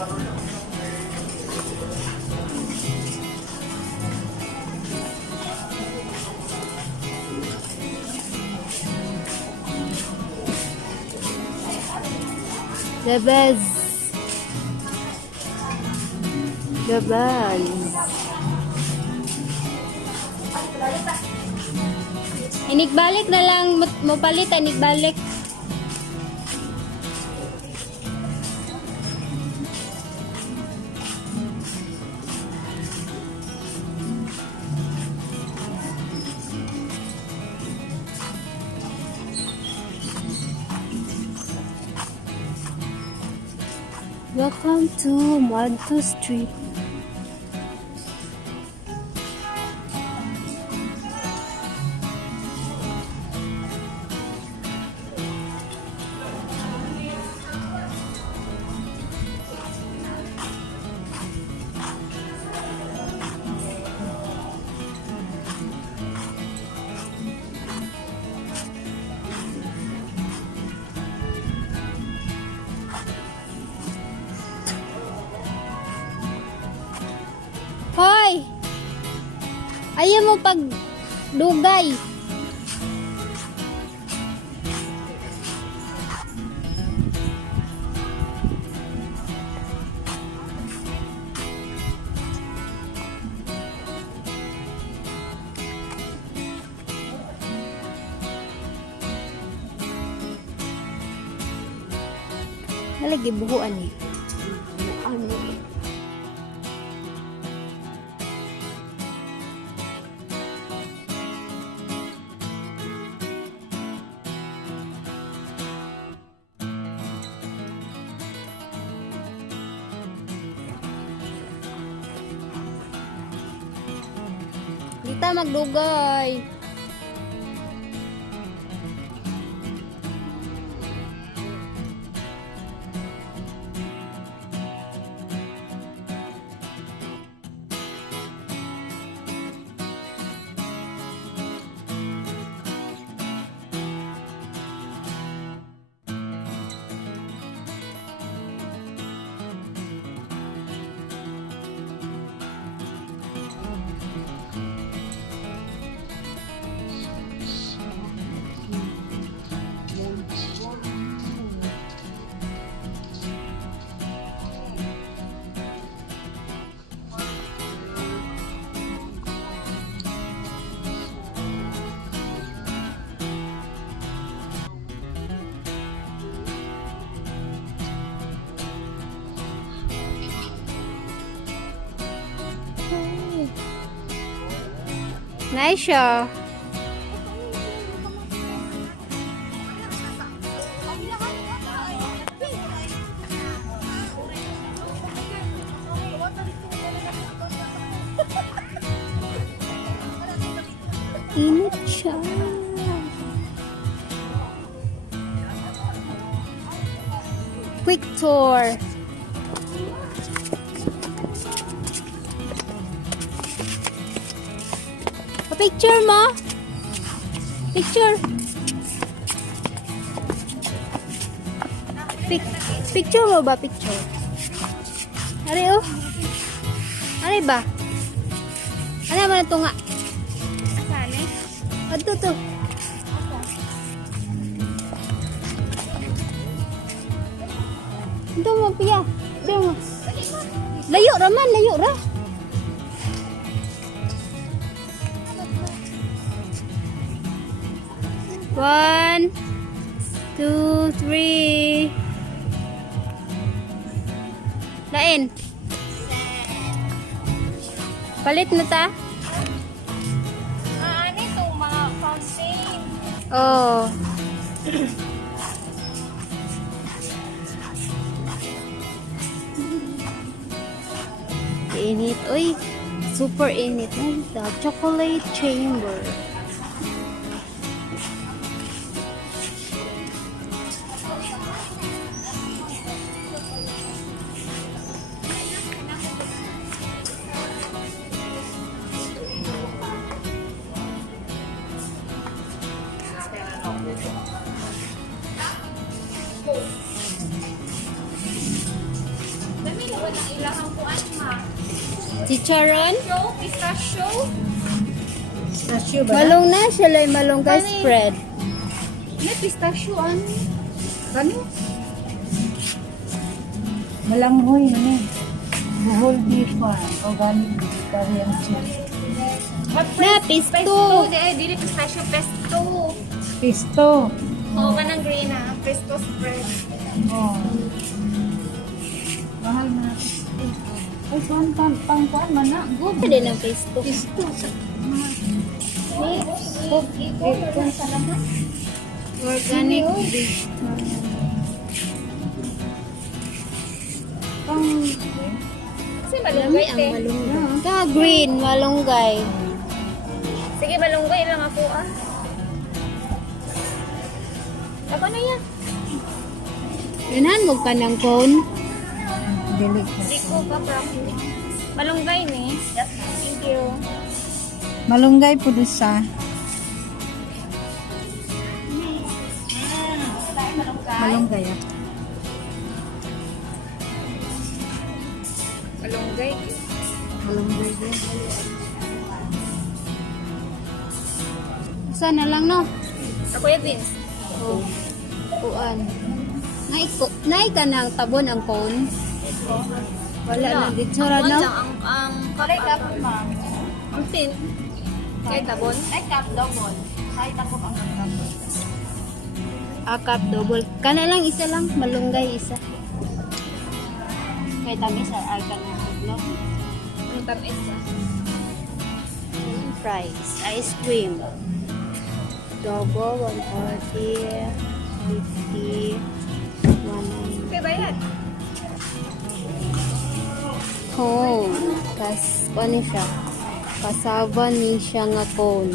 The best. The best. Inigbalik na lang mo palit, inigbalik. Welcome to Moadto Street. Hoy! Ayaw mo pagdugay. Lagi buhuan eh. Buhuan eh. Kita magdugay. Nice siya. Init siya. Quick tour. Picture mo? Picture. Picture mo ba? Picture. Ari oh. Ari ba? Ano naman ito nga? Asali? Ato to. Ito mo, Pia. Picture mo. Layo raman, layo ra. One, two, three. Lain. Palit na ta? Ano ito? Mga fountain. Oh. Init. Uy, super init. The chocolate chamber. Good. Ilahang kuan ma. Chicharon. Pistachio. Pistachio ba? Malong na siya lay malunggay Kani? spread. May pistachio Kano? Malanghoy na ni. Bohol beef organic vegetarian cheese. Na pisto. Pesto. Dili pistachio. Pesto. Pisto. Oo, kanang green na. Pesto spread. Oh. Mahal na pisto. Ay, saan pang kuan man na? Good. Pwede ng pisto. Pisto. Ikon sa lahat. Organic beef. Pang Kasi Malunggay malunggay ang te. malunggay. Ka green malunggay. Sige, malunggay lang ako Ako na yan. Ganahan mo ka ng cone. dili. Liko ka, properly. Malunggay ni. Thank you. Malunggay po sa malunggay. Malunggay. Malunggay din. Isa na lang no. Ako yung Vince. Oh. Kuan. Nay ka ng tabon ang cone. Wala na ditsura no. Ang cup, ma'am. Ang tin. Kay tabon? Ay, cup, double. Kahit ako ang cup. Akap double. Kana lang isa lang malunggay isa. Kay tamis ay kana vlog. Ang tamis na. Fries, ice cream. Double 140, 50, 190. Okay, bayad. Cone. Kas, ano siya? Kasaba ni siya nga cone.